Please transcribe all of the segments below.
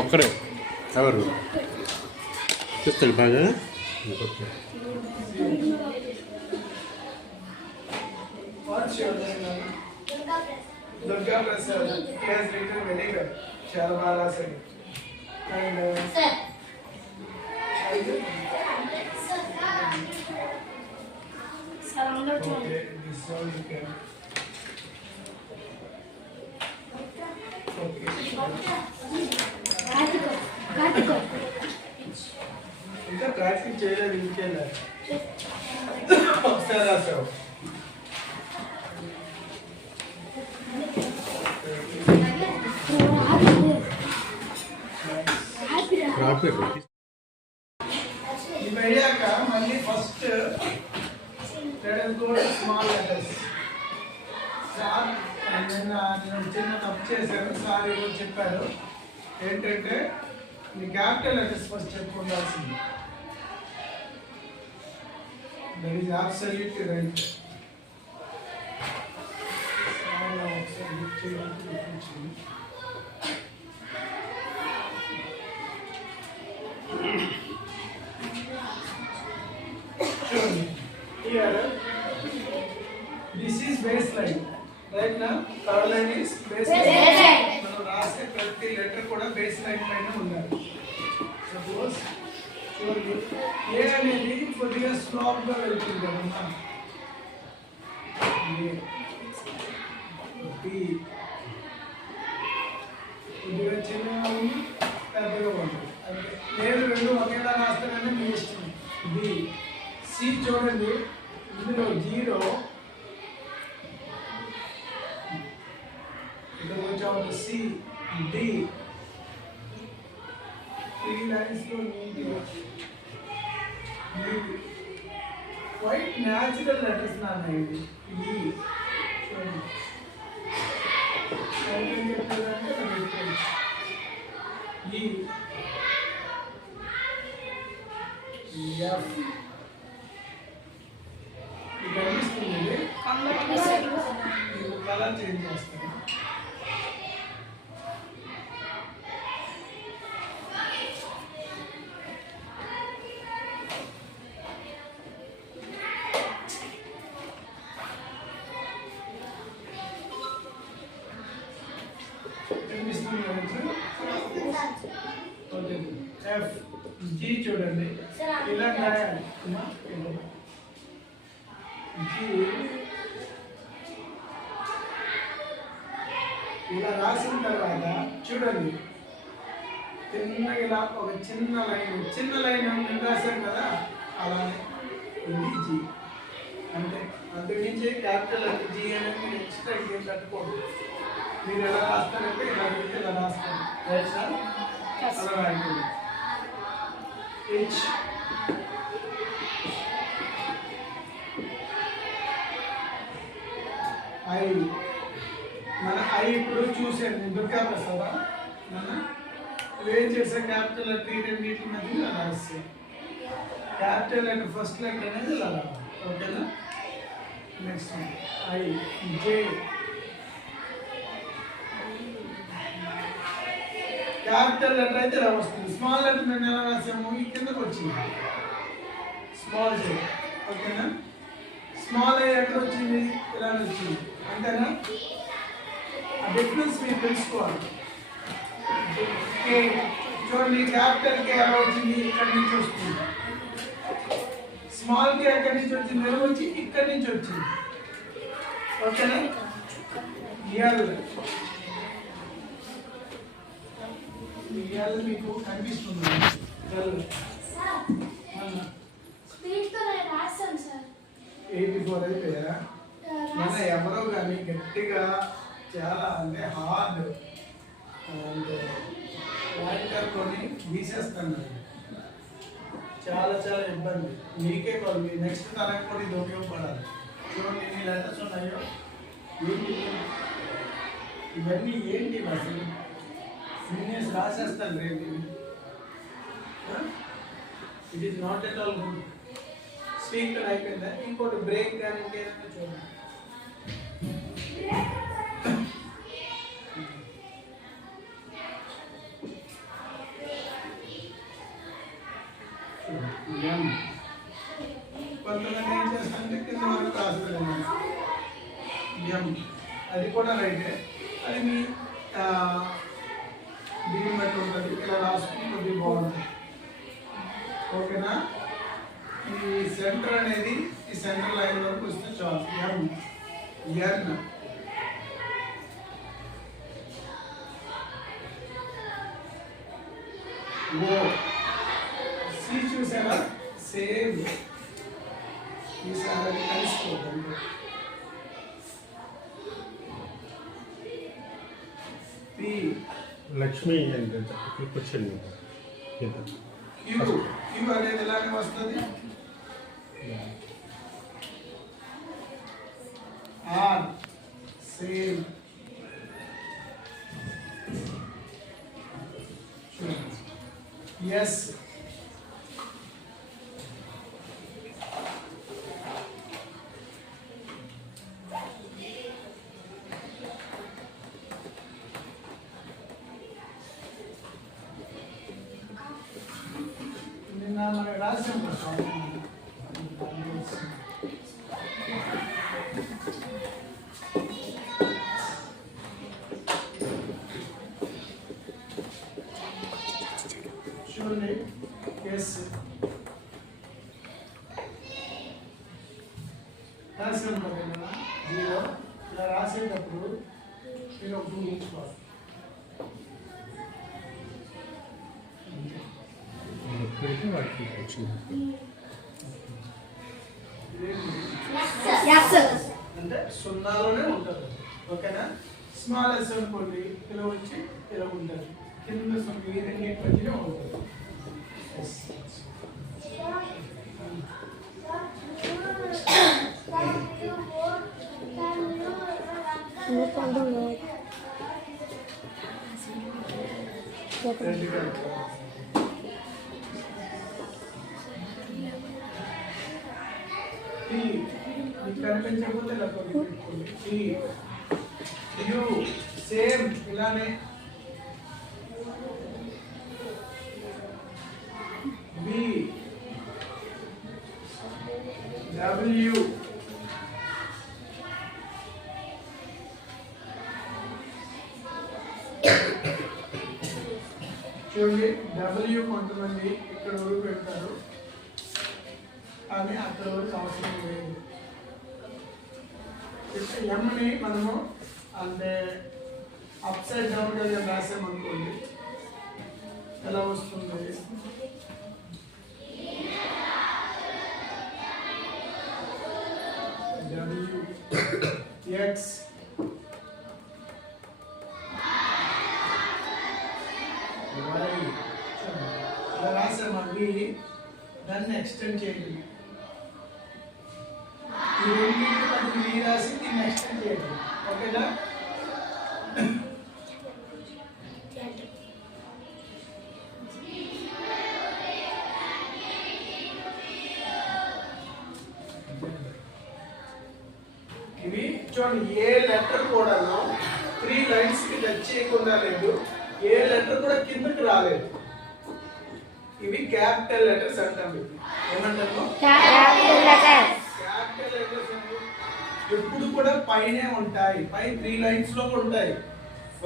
ఒక్కరే ఎవరు చూస్తాడు బాగా Durga Prasad. He has written very well. Sharmala said. And sir. Okay, this all you can. Okay. ఇంకా practice చేయలేదు ఇంకేలా ఒకసారి రాసావు ఇవి అయ్యాక మళ్ళీ ఫస్ట్ స్మాల్ లెటర్స్ సార్ నేను చిన్న తప్పు చేశాను సార్ ఏమో చెప్పారు ఏంటంటే మీ క్యాపిటల్ లెటర్స్ ఫస్ట్ చెప్పుకోవాల్సింది that is absolutely right Here, this is baseline. Right now, third line is baseline. మనం రాసే ప్రతి లెటర్ కూడా baseline పైన ఉండాలి. Suppose A అనేది కొద్దిగా స్లోప్ గా వెళ్తుంది కదమ్మా. B కొద్దిగా చిన్నగా ఉంది, పెద్దగా ఉంటుంది. నేను రెండు ఒకేలా రాస్తానని మీ ఇష్టం. B సి చూడండి ఇందులో 0 ఇక్కడ వచ్చాము సి డి 3 లైన్స్ లో నీట్గా క్వైట్ న్యాచురల్ లెటర్స్ నాన్న ఇది చూడండి ఏం చెప్తారంటే ఎఫ్ కనిపిస్తుంది కలర్ చేంజ్ చేస్తాను ఎఫ్ జీ చూడండి ఇలా రాయాలి ఇలా రాసిన తర్వాత చూడండి చిన్నగా ఇలా ఒక చిన్న లైన్ నేను రాశాను కదా అలానే ఇది జీ అంటే అంతకుమించి క్యాపిటల్ అంటే జీ అనేది ఎక్స్ట్రా ఇంకేం కట్టుకోండి మీరు ఎలా రాస్తారంటే ఇలా పెడితే ఇలా రాస్తారు రైట్ సార్ అలా రాయండి హెచ్ ఐ మన ఐ ఇప్పుడు చూసాను దుర్గా ప్రసాద మన ఏం చేసా క్యాపిటల్ లెటర్ ఈ రెండింటి మధ్య ఇలా రాస్తాం క్యాపిటల్ లెటర్ ఫస్ట్ లెటర్ అనేది ఇలా రావాలి ఓకేనా next I J capital letter అయితే ఇలా వస్తుంది స్మాల్ లెటర్ నేను ఎలా రాసాము ఈ కిందకు వచ్చింది స్మాల్ జే ఓకేనా స్మాల్ ఐ ఎక్కడ వచ్చింది ఇలా వచ్చింది అంతేనా ఆ డిఫరెన్స్ మీరు తెలుసుకోవాలి చూడండి క్యాపిటల్ కే ఎలా వచ్చింది ఇక్కడి నుంచి వస్తుంది స్మాల్ కే ఎక్కడి నుంచి వచ్చింది ఎలా వచ్చి ఇక్కడి నుంచి వచ్చింది ఓకేనా ఎల్ మీకు కనిపిస్తుంది ఎల్ 84 అయిపోయా మన ఎవరో కానీ గట్టిగా చాలా అంటే హార్డ్ అంటే వాటర్ కొని తీసేస్తాను చాలా చాలా ఇబ్బంది మీకే కాదు మీ నెక్స్ట్ తరం కూడా ఇది ఉపయోగపడాలి చూడండి ఎన్ని లెటర్స్ ఉన్నాయో ఏంటి ఇవన్నీ ఏంటి అసలు సీనియర్స్ రాసేస్తాను రేపు it is not at all good speaker అయిపోయిందా ఇంకోటి బ్రేక్ కానీ ఇంకేదైనా చూడండి అంటే కింద వరకు రాస్తాను ఎం, అది కూడా రైటే. అది మీ దీన్ని బట్టి ఉంటుంది. ఇలా రాసుకుంటే కొద్దిగా బాగుంటుంది. ఓకేనా? ఈ సెంటర్ అనేది ఈ సెంటర్ లైన్ వరకు వస్తే చాలు. ఎం ఎన్ ఓ సి చూసారా? సేమ్ ఈసారి కలిసిపోతుంది. పి లక్ష్మి అంటే క్వశ్చన్ క్యూ క్యూ అనేది ఎలానే వస్తుంది? Are same. ఎస్ నిన్న మనం రాసాం చూడండి. ఎస్ రాసాం కదా 0. ఇలా రాసేటప్పుడు మీరు ఒక 2 ఉంచుకోవాలి. అంటే సున్నాలోనే ఉంటుంది. ఓకేనా? స్మాల్ ఎస్ అనుకోండి, ఇలా వచ్చి ఇలా ఉంటుంది. కింద ఈ రెండింటి మధ్యనే ఉంటుంది. కనిపించకపోతే ఇలా పెట్టుకోండి. యు సేమ్ ఇలానే. బి డబ్ల్యూ చూడండి. డబ్ల్యూ కొంతమంది ఇక్కడ వరకు పెడతారు కానీ అక్కడ వరకు అవసరం లేదు. ఎమ్ని మనము అంటే అప్ సైడ్ డౌన్ గా రాసామనుకోండి ఎలా వస్తుంది? డబ్ల్యూ ఎక్స్ వై ఇలా రాసామండి. దాన్ని ఎక్స్టెండ్ చేయండి. ఈ రెండింటికి అది రాసి దీన్ని ఎక్స్టెండ్ చేయండి. ఓకేనా? ఇవి చూడండి. ఏ లెటర్ కూడా 3 లైన్స్ కి టచ్ చేయకుండా లేదు. ఏ లెటర్ కూడా కిందకి రాలేదు. ఇవి క్యాపిటల్ లెటర్స్ అంటాము. ఏమంటాము? Capital letters. ఎప్పుడు కూడా పైనే ఉంటాయి. పై 3 లైన్స్ లో ఉంటాయి.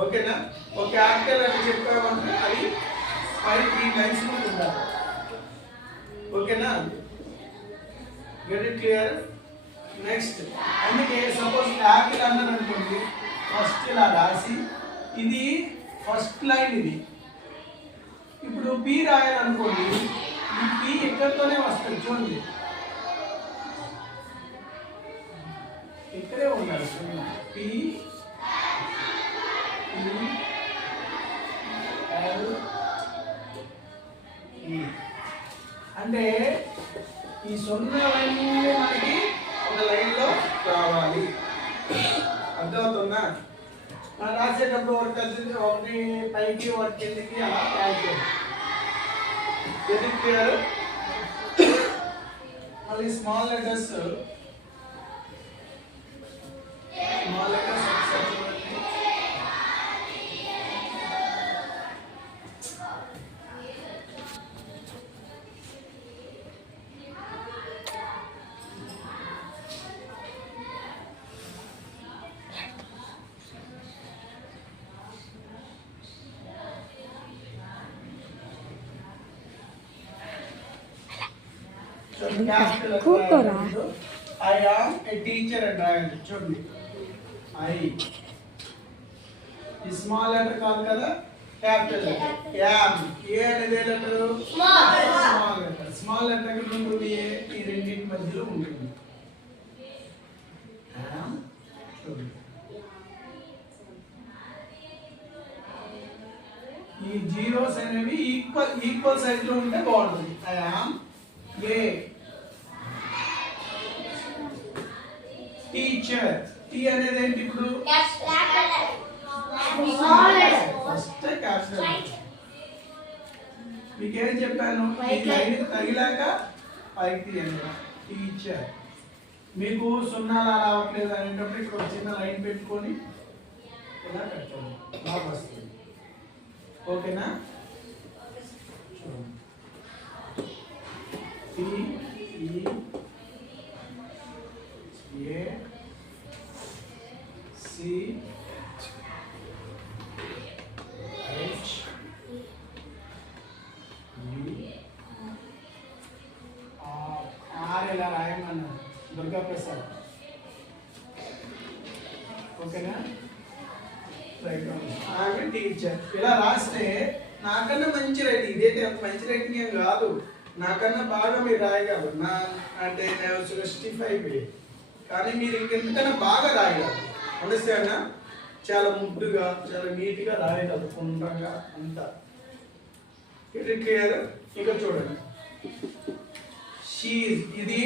ఓకేనా? ఒక క్యాపిటల్ లెటర్ చెప్పామంటే అది పై 3 లైన్స్ లో ఉండాలి. ఓకేనా? Get it clear? నెక్స్ట్ అందుకే సపోజ్ యాపిల్ అన్నారు అనుకోండి, ఫస్ట్ ఇలా రాసి ఇది ఫస్ట్ లైన్. ఇది ఇప్పుడు పి రాయాలనుకోండి, ఈ పి ఎక్కడితోనే వస్తుంది. చూడండి ఇక్కడే ఉండాలి. పి ఎల్ అంటే ఈ సున్నాలన్నీ మనకి ఒక లైన్ లో రావాలి. అర్థమవుతుందా? మనం రాసేటప్పుడు ఒకటి పైకి ఒకటి కిందకి అలా యాడ్ చేయాలి. క్లియర్? మళ్ళీ స్మాల్ లెటర్స్ కూకోరా ఐ ఆమ్ ఏ టీచర్ అని రాయండి. చూడండి ఐ ఈ స్మాల్ లెటర్ కాదు కదా, క్యాపిటల్ లెటర్. యామ్ ఏ అనేది a letter? Small letter. Small letter ఎక్కడ ఉంటుంది? ఏ ఈ రెండింటి మధ్యలో ఉంటుంది. యామ్ చూడండి ఈ జీరోస్ అనేవి ఈక్వల్ సైజ్ లో ఉంటే బాగుంటుంది. I am a teacher. T అనేది ఏంటి ఇప్పుడు? First capital. మీకు ఏం చెప్పాను? ఈ లైన్ తగిలాక పైకి తీయండి. టీచర్. మీకు సున్నాలు రావట్లేదు అనేటప్పుడు ఇక్కడ ఒక చిన్న లైన్ పెట్టుకొని ఇలా పెట్టండి, బాగా వస్తుంది. ఓకేనా? టీ ఈ ఏ సి హెచ్ ఆర్ ఇలా రాయమన్నా దుర్గా ప్రసాద్. ఓకేనా? ఆమె టీచర్. ఇలా రాస్తే నాకన్నా మంచి రైటింగ్, ఇదైతే అంత మంచి రైటింగ్ ఏం కాదు, నాకన్నా బాగా మీరు రాయగలరు. నా అంటే 65 కానీ మీరు ఇంకెంతకన్నా బాగా రాయగలరు. అండర్స్టాండ్? చాలా ముద్దుగా చాలా నీట్గా రాయగలరు, కుండ్రంగా అంతా. క్లియర్? ఇంకా చూడండి షీజ్. ఇది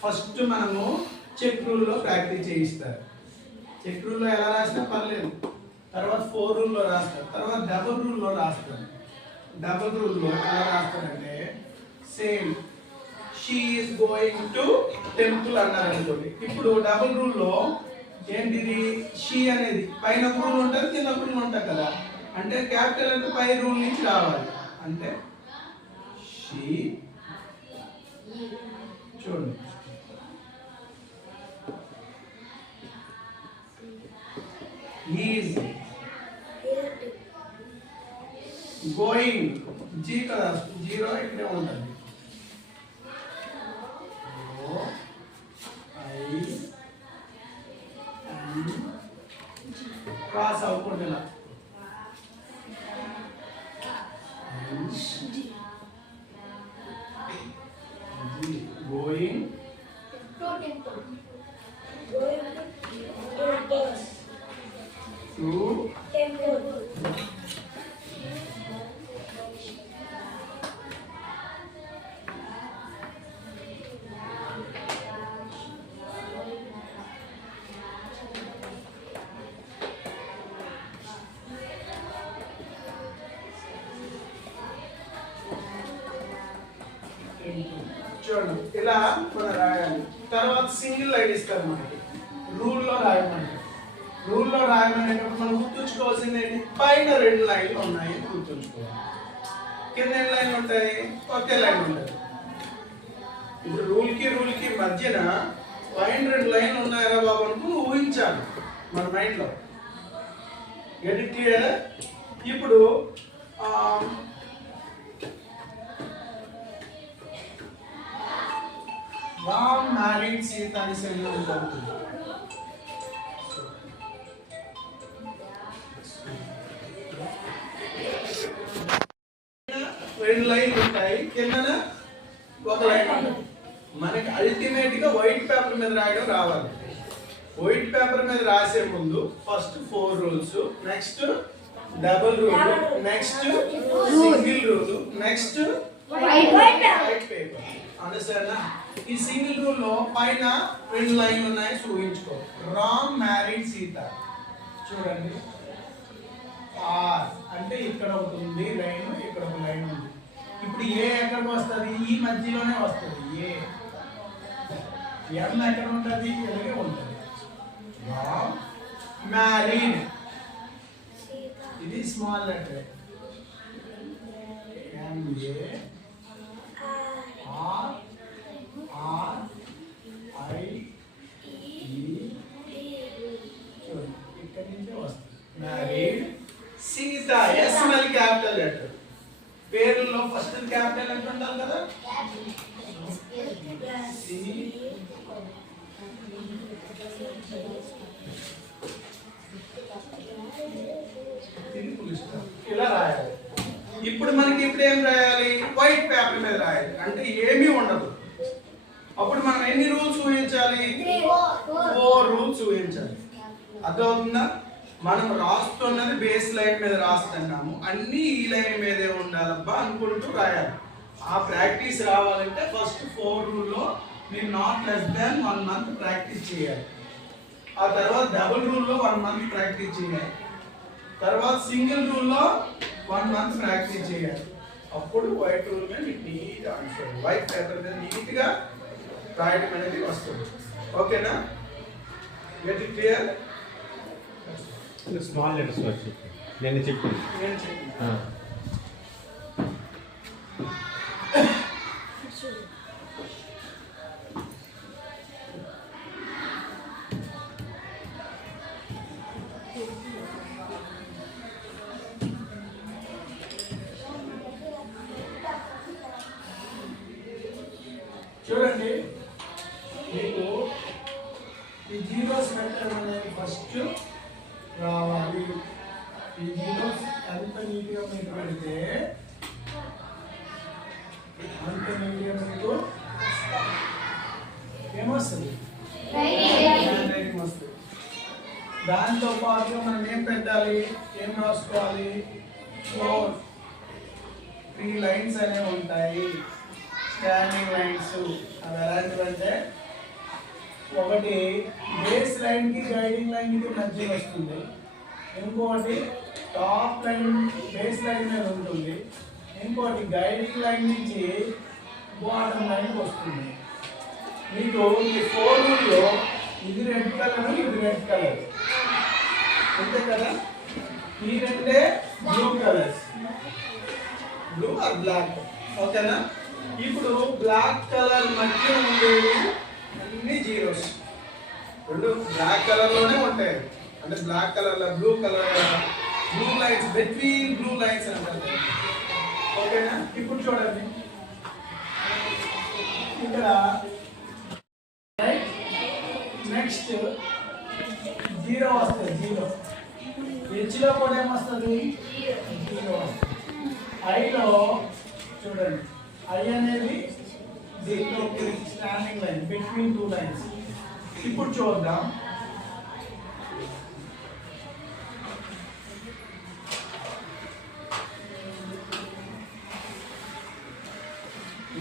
ఫస్ట్ మనము చెక్ రూల్లో ప్రాక్టీస్ చేయిస్తారు. చెక్ రూల్లో ఎలా రాసినా పర్లేదు, తర్వాత 4 రూల్లో రాస్తారు, తర్వాత డబుల్ రూల్లో రాస్తారు. డబుల్ రూల్లో ఎలా రాస్తారంటే same she is going to temple అన్నారు అనుకోండి. ఇప్పుడు డబుల్ రూల్లో ఏంటిది? షీ అనేది పైన ఒక రూల్ ఉంటుంది, కింద ఒక రూల్ ఉంటుంది కదా. అంటే క్యాపిటల్ అంటే పై రూల్ నుంచి రావాలి. అంటే షీ చూడండి ఈజ్ గోయింగ్. జీ కదా, జీరో ఇక్కడే ఉంటుంది. క్రాస్ అవ్వకుండా గోయింగ్ టు చూడండి ఇలా మనం రాయాలి. తర్వాత సింగిల్ లైన్ ఇస్తారు మనకి, రూల్లో రాయమంటారు. రూల్లో రాయమనేటప్పుడు మనం గుర్తుంచుకోవాల్సింది ఏంటి? పైన 2 లైన్లు ఉన్నాయి గుర్తుంచుకోవాలి, కింద ఎన్ని లైన్లు ఉంటాయి? ఒకే లైన్ ఉంటుంది. ఇప్పుడు రూల్కి మధ్యన పైన 2 లైన్లు ఉన్నాయరా బాబు అనుకుని ఊహించాలి మన మైండ్లో. Get it clear? ఇప్పుడు రామ్ మ్యారీడ్ సీత అని సెంటెన్స్ ఉంటుంది. 2 లైన్లు ఉంటాయి, కిందన ఒక లైన్ ఉంటుంది. మనకి అల్టిమేట్ గా వైట్ పేపర్ మీద రాయడం రావాలి. వైట్ పేపర్ మీద రాసే ముందు first 4 rules, next double rule, next single rule, next white paper. Understand? ఈ సింగిల్ రూల్ లో పైన 2 లైన్లు ఉన్నాయి చూపించుకో. రామ్ మ్యారీడ్ సీత. చూడండి ఆర్ అంటే ఇక్కడ ఒకటి ఉంది లైన్, ఇక్కడ ఒక లైన్ ఉంది. ఇప్పుడు ఏ ఎక్కడికి వస్తుంది? ఈ మధ్యలోనే వస్తుంది. ఏ ఎం ఎక్కడ ఉంటుంది? ఇలాగే ఉంటుంది. రామ్ మ్యారీడ్, ఇది small letter M A R R I చూడండి ఇక్కడ నుంచే వస్తుంది. మ్యారీడ్ సీత. ఎస్ మళ్ళీ క్యాపిటల్ లెటర్. పేరులో ఫస్ట్ క్యాపిటల్ లెటర్ ఉండాలి కదా. చూపించాలి. అర్థమవుతుందా? మనం రాస్తున్నది బేస్ లైన్ మీద రాస్తున్నాము, అన్ని ఈ లైన్ మీదే ఉండాలబ్బా అనుకుంటూ రాయాలి. ఆ ప్రాక్టీస్ రావాలంటే ఫస్ట్ 4 రూల్లో మీరు not less than 1 month practice చేయాలి. ఆ తర్వాత డబుల్ రూల్లో 1 మంత్ ప్రాక్టీస్ చేయాలి. తర్వాత సింగిల్ రూల్లో 1 మంత్ ప్రాక్టీస్ చేయాలి. అప్పుడు వైట్ రూల్ మీద మీకు నీట్ ఆన్సర్, వైట్ పేపర్ మీద నీట్గా రాయడం అనేది వస్తుంది. ఓకేనా? Get it clear? Small letters వచ్చి నేను చెప్పింది. చూడండి, మీకు ఈ జీరోస్ పెట్టడం అనేది ఫస్ట్ రావాలి. ఈ జీరోస్ ఎంత నీట్గా మీకు పెడితే అంత నీట్గా మీకు ఏమొస్తుంది? రైటింగ్ వస్తుంది. దాంతో పాటు మనం ఏం పెట్టాలి, ఏం రాసుకోవాలి? 3 లైన్స్ అనేవి ఉంటాయి, స్టాండింగ్ లైన్స్. అవి ఎలాంటివంటే, ఒకటి బేస్ లైన్ కి గైడింగ్ లైన్ కి మధ్యలో వస్తుంది, ఇంకోటి టాప్ లైన్ బేస్ లైన్ మీద ఉంటుంది, ఇంకోటి గైడింగ్ లైన్ నుంచి బాటమ్ లైన్ వస్తుంది. మీకు ఈ 4 రూల్లో ఇది రెడ్ కలర్, ఇది రెడ్ కలర్, అంతే కదా? ఈ రెండే blue colours, blue or black. ఓకేనా? ఇప్పుడు బ్లాక్ కలర్ మధ్య ఉండేవి అన్ని జీరోస్. రెండు బ్లాక్ కలర్ లోనే ఉంటాయి, అంటే బ్లాక్ కలర్ లో blue colour, blue lines, between blue lines అంటారు. ఓకేనా? ఇప్పుడు చూడండి, ఇక్కడ నెక్స్ట్ జీరో వస్తుంది. జీరో హెచ్లో కూడా ఏమొస్తుంది? జీరో వస్తుంది. ఐలో చూడండి, ఐ అనేది దీంట్లో స్టాండింగ్ లైన్ బిట్వీన్ 2 లైన్స్. ఇప్పుడు చూద్దాం,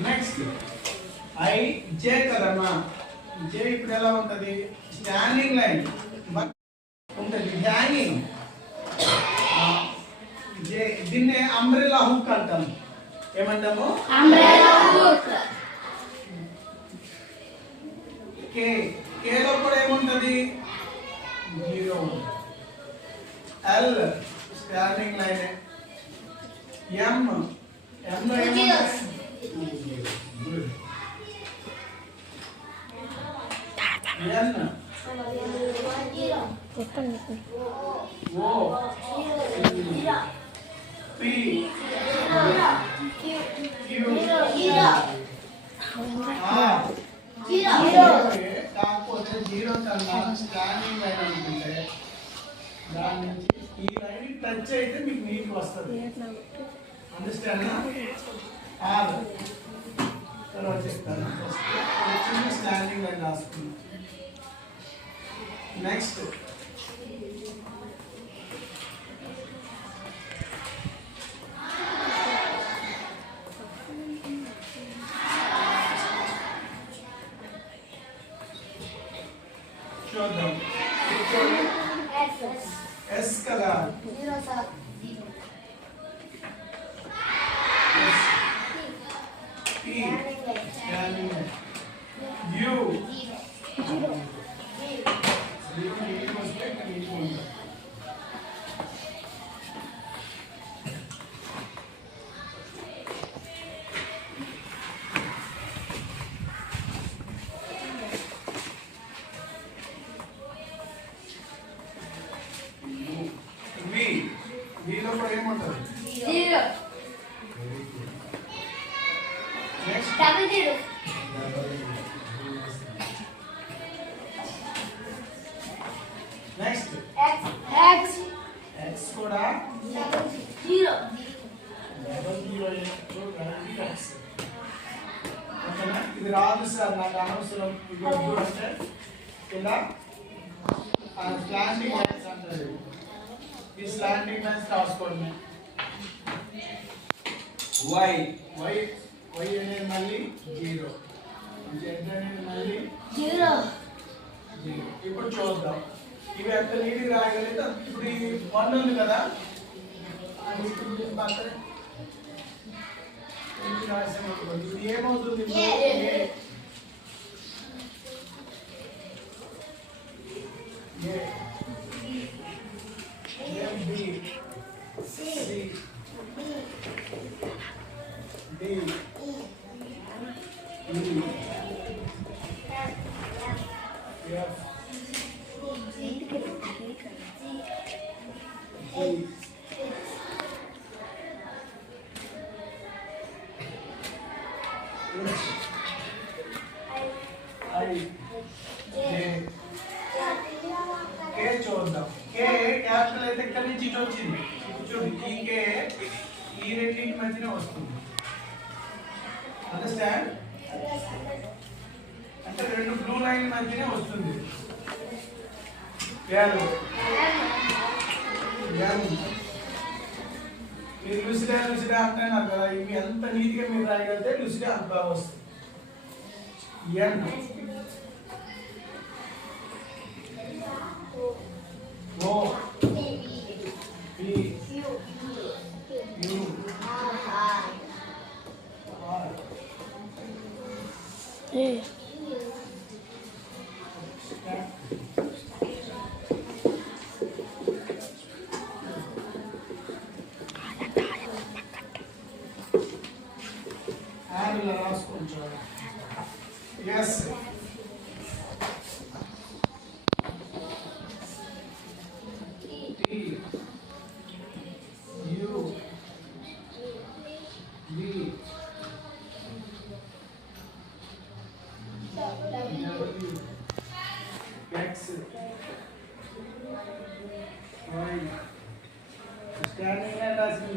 నెక్స్ట్ ఐ జే కదమ్మా. జే ఇప్పుడు ఎలా ఉంటుంది? స్టాండింగ్ లైన్ ఉంటుంది, హ్యాంగింగ్. జే దీన్నే అంబ్రెల్లా హుక్ అంటాము. ఏమంటాము? Umbrella hook. కే, కేలో కూడా ఏముంటది? Zero. L standing line. M, M లో ఏముంటది? N, O, P, Q, R. కాకపోతే జీరో కన్నా స్టాండింగ్ లైన్ అనుకుంటే దాని నుంచి ఈ లైన్ టచ్ అయితే మీకు నీట్ వస్తుంది. అండర్స్టాండ్? ఆర్ తర్వాత చెప్తాను. చిన్న స్టాండింగ్ లైన్ రాసుకున్నాం. నెక్స్ట్ చూద్దాం. ఎస్ కదా? P, U, వీలో కూడా ఏముంటుంది? Zero. Next double zero. Next X. X, X కూడా జీరో. Double zero X. ఓకేనా? ఇది రాదు సార్, నాకు అనవసరం. ఇది వద్దు అంటే ఇలా స్లాంటింగ్ లైన్స్ అంటారు. ఈ స్లాంటింగ్ లైన్స్ రాసుకోండి. వై వై వై అనేది మళ్ళీ 0, జెడ్ అనేది మళ్ళీ 0. ఇప్పుడు చూద్దాం ఇవి ఎంత నీట్గా రాయగలిగితే. ఇప్పుడు ఈ 1 ఉంది కదా, ఇది ఏమవుతుంది? చూద్దాం. కే క్యాపిటల్ అయితే ఇక్కడ నుంచి ఇటు వచ్చింది. చూడండి ఈ కే ఈ రెండింటి మధ్యన వస్తుంది. అండర్స్టాండ్? అంటే రెండు బ్లూ లైన్ మధ్యనే వస్తుంది. మీరు లూసిడా అంటున్నారు కదా, ఇవి ఎంత నీట్గా మీరు రాయగలిగితే లూసిడా అంత బాగా వస్తుంది. ఎన్ ఓ పి యు ఆర్ ఏ ఆర్ల రాసుకుంటా. yes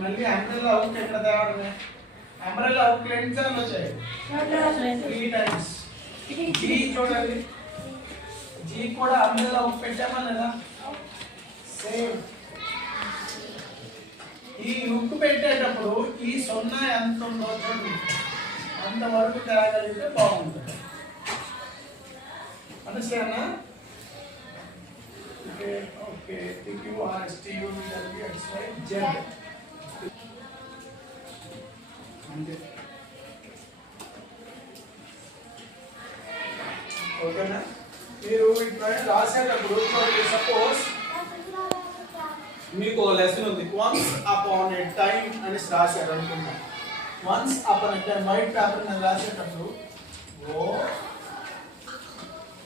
మళ్ళీ అంబ్రెల్లా అవుట్ ఎక్కడ తేవాలి? అంబ్రెల్లా అవుట్ ఎన్నిసార్లు వచ్చాయి? 3 టైమ్స్. జీ చూడండి, జీ కూడా అంబ్రెల్లా అవుట్ పెట్టామా లేదా? సేమ్. ఈ హుక్ పెట్టేటప్పుడు ఈ 0 ఎంత ఉందో చూడండి, అంతవరకు తేగలిగితే బాగుంటుంది. అండర్స్టాండ్? Okay okay. QRSTUVWXYZ అంతే. ఓకేనా? మీరు ఇప్పుడు రాసేటప్పుడు సపోజ్ మీకు లెసన్ ఉంది, వన్స్ అపాన్ ఏ టైం అని రాశారు అనుకుంటా. వన్స్ అపాన్ ఏ టైం వైట్ పేపర్ మీద రాసేటప్పుడు ఓ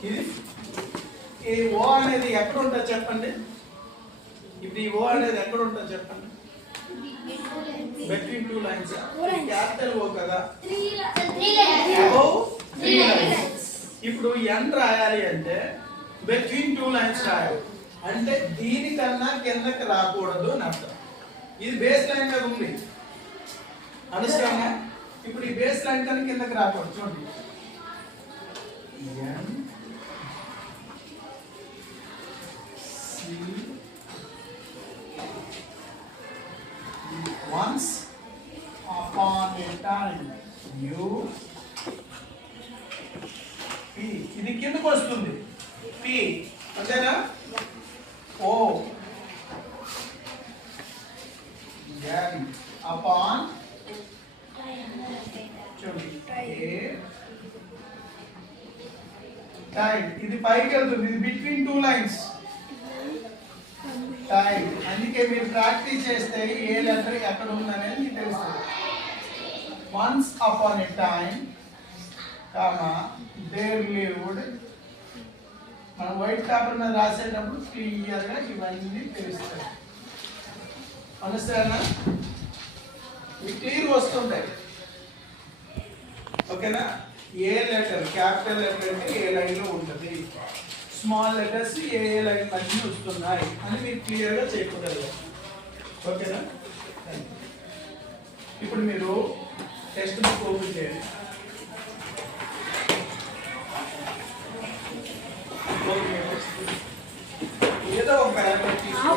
ఇది ఈ ఓ అనేది ఎక్కడ ఉంటుంది చెప్పండి? ఇప్పుడు ఈ ఓ అనేది ఎక్కడ ఉంటుంది చెప్పండి? between 2 lines. క్యాపిటల్ ఓ కదా, above 3 lines. ఇప్పుడు n రాయాలి అంటే between 2 lines రాయాలి. అంటే దీనికన్నా కిందకి రాకూడదు అని అర్థం. ఇది బేస్ లైన్ మీద ఉంది. అండర్స్టాండ్? ఇప్పుడు ఈ బేస్ లైన్ కన్నా కిందకి రాకూడదు. చూడండి n c once upon a time u p. ఇది కిందకు వస్తుంది p, అంతేనా? o n upon చూడండి a time. ఇది పైకి వెళ్తుంది, ఇది బిట్వీన్ 2 లైన్స్ టైం. అందుకే మీరు ప్రాక్టీస్ చేస్తే ఏ లెటర్ ఎక్కడ ఉందనేది మీకు తెలుస్తుంది. Once upon a time comma there lived. మనం వైట్ పేపర్ మీద రాసేటప్పుడు క్లియర్గా ఇవన్నీ తెలుస్తాయి. అండర్స్టాండ్? ఇవి క్లియర్ వస్తుంటాయి. ఓకేనా? ఏ లెటర్ క్యాపిటల్ లెటర్ అంటే ఏ లైన్లో ఉంటుంది, స్మాల్ లెటర్స్ ఏ లైన్ మధ్య వస్తున్నాయి అని మీరు క్లియర్గా చెప్పగలరు. ఓకేనా? ఇప్పుడు మీరు టెక్స్ట్ బుక్ ఓపెన్ చేయండి. ఒక ప్యాకెట్ తీసుకో.